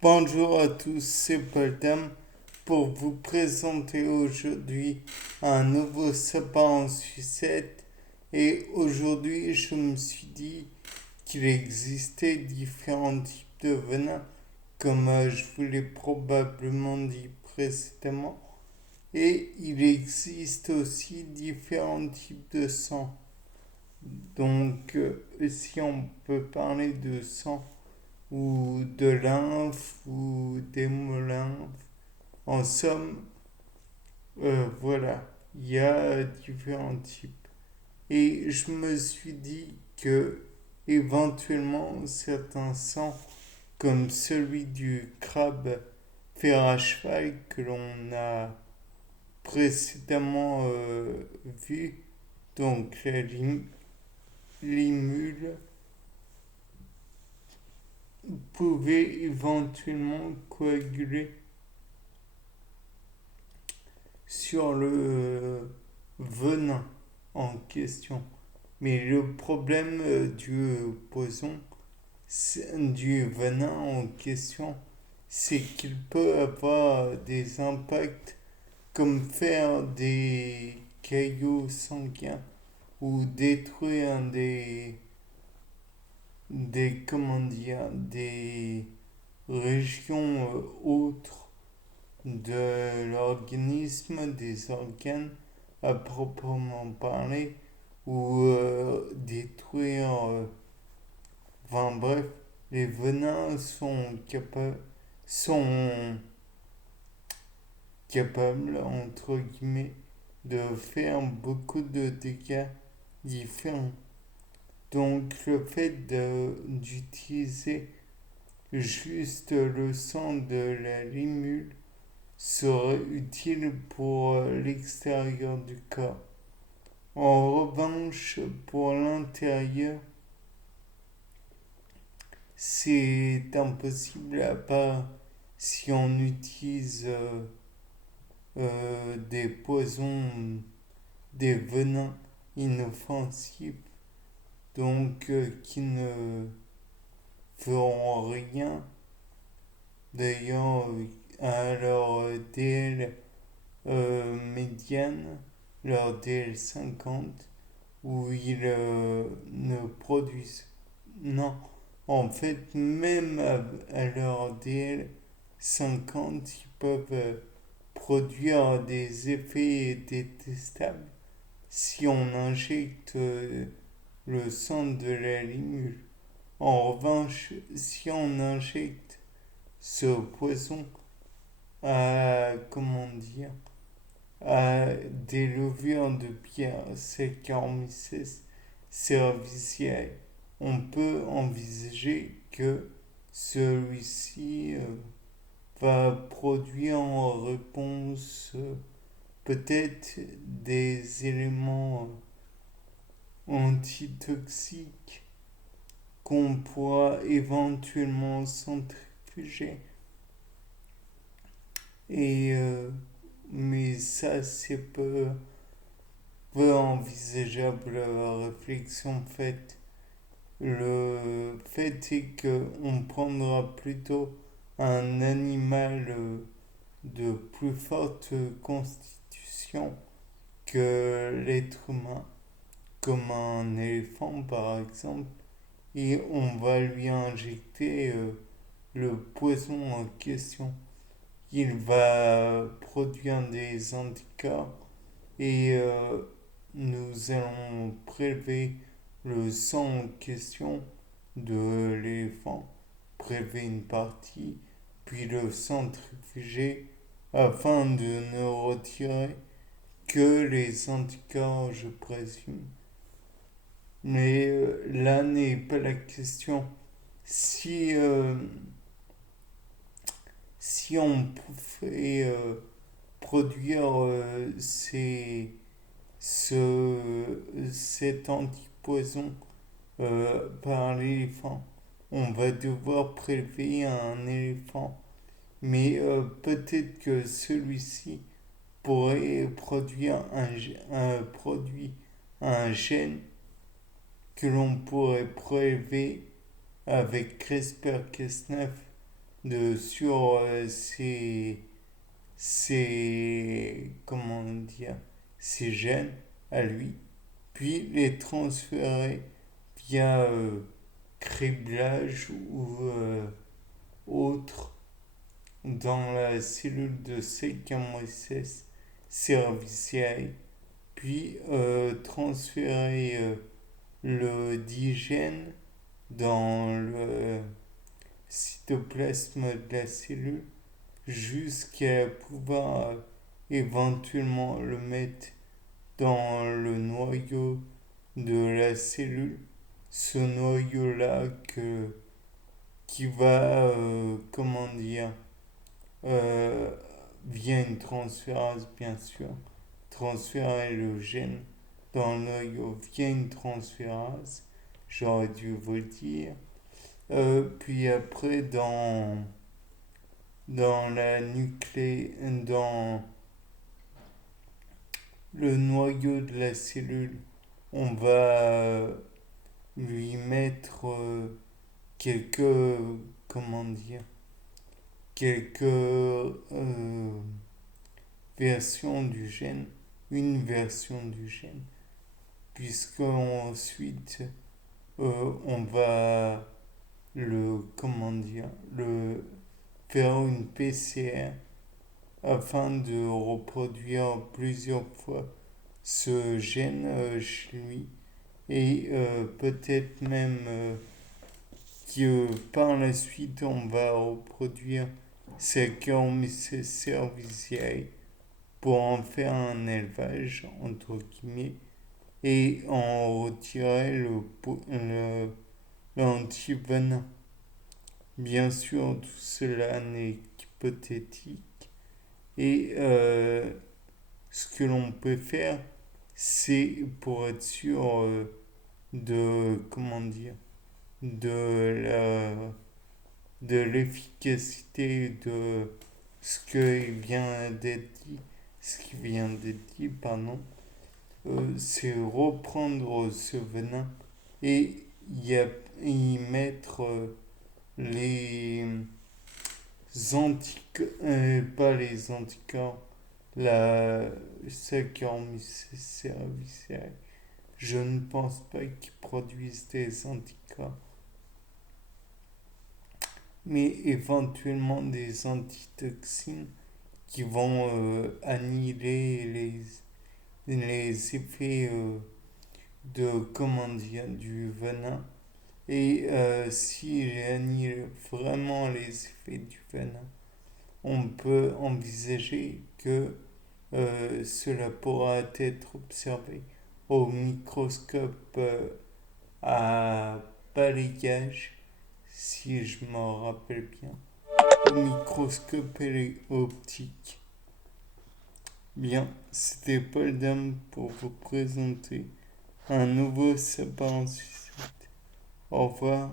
Bonjour à tous, c'est Paul Dam pour vous présenter aujourd'hui un nouveau sapin en sucette. Et aujourd'hui, je me suis dit qu'il existait différents types de venin, comme je vous l'ai probablement dit précédemment. Et il existe aussi différents types de sang. Donc, si on peut parler de sang, ou de lymphe ou d'hémolymphe. En somme, voilà, il y a différents types. Et je me suis dit que éventuellement certains sangs, comme celui du crabe fer à cheval que l'on a précédemment vu, donc la limule, pouvait éventuellement coaguler sur le venin en question. Mais le problème du poison, du venin en question, c'est qu'il peut avoir des impacts comme faire des caillots sanguins ou détruire comment dire, des régions autres de l'organisme, des organes à proprement parler, ou détruire. Enfin bref, les venins sont capables, entre guillemets, de faire beaucoup de dégâts différents. Donc le fait d'utiliser juste le sang de la limule serait utile pour l'extérieur du corps. En revanche, pour l'intérieur, c'est impossible à part si on utilise des poisons, des venins inoffensifs, donc qui ne feront rien. D'ailleurs, à leur DL médiane, leur DL50, où ils ne produisent. Non, en fait, même à leur DL50, ils peuvent produire des effets détestables si on injecte le sang de la limule. En revanche, si on injecte ce poison à, comment dire, à des levures de pierre Saccharomyces cerevisiae, on peut envisager que celui-ci va produire en réponse peut-être des éléments antitoxiques qu'on pourra éventuellement centrifuger. Et mais ça c'est peu envisageable réflexion faite. Le fait est qu'on prendra plutôt un animal de plus forte constitution que l'être humain, comme un éléphant par exemple, et on va lui injecter le poison en question. Il va produire des anticorps et nous allons prélever le sang en question de l'éléphant, prélever une partie, puis le centrifuger afin de ne retirer que les anticorps, je présume. Mais là n'est pas la question. Si, si on fait produire cet antipoison par l'éléphant, on va devoir prélever un éléphant. Mais peut-être que celui-ci pourrait produire un produit, un gène que l'on pourrait prélever avec CRISPR-Cas9 sur comment dire, ses gènes à lui, puis les transférer via criblage ou autre dans la cellule de Saccharomyces cerevisiae, puis transférer le digène dans le cytoplasme de la cellule jusqu'à pouvoir éventuellement le mettre dans le noyau de la cellule. Ce noyau-là qui va, comment dire, euh, via une transférase bien sûr, transférer le gène dans le noyau via une transférase, j'aurais dû vous le dire. Puis après, dans la dans le noyau de la cellule, on va lui mettre quelques, comment dire, quelques versions du gène, une version du gène, puisque ensuite on va comment dire, le faire une PCR afin de reproduire plusieurs fois ce gène chez lui et peut-être même que par la suite on va reproduire Saccharomyces cerevisiae pour en faire un élevage entre guillemets et en retirer l'antivenin. Bien sûr, tout cela n'est qu'hypothétique et ce que l'on peut faire, c'est pour être sûr de, comment dire, de de l'efficacité de ce qui vient d'être dit, pardon, c'est reprendre ce venin et y mettre les anticorps, pas les anticorps, la Saccharomyces cerevisiae. Je ne pense pas qu'ils produisent des anticorps, mais éventuellement des antitoxines qui vont annihiler les effets de, comment dire, du venin. Et si j'annule vraiment les effets du venin, on peut envisager que cela pourra être observé au microscope à balayage, si je me rappelle bien, au microscope optique. Bien, c'était Paul Dame pour vous présenter un nouveau sapin en sucette. Au revoir.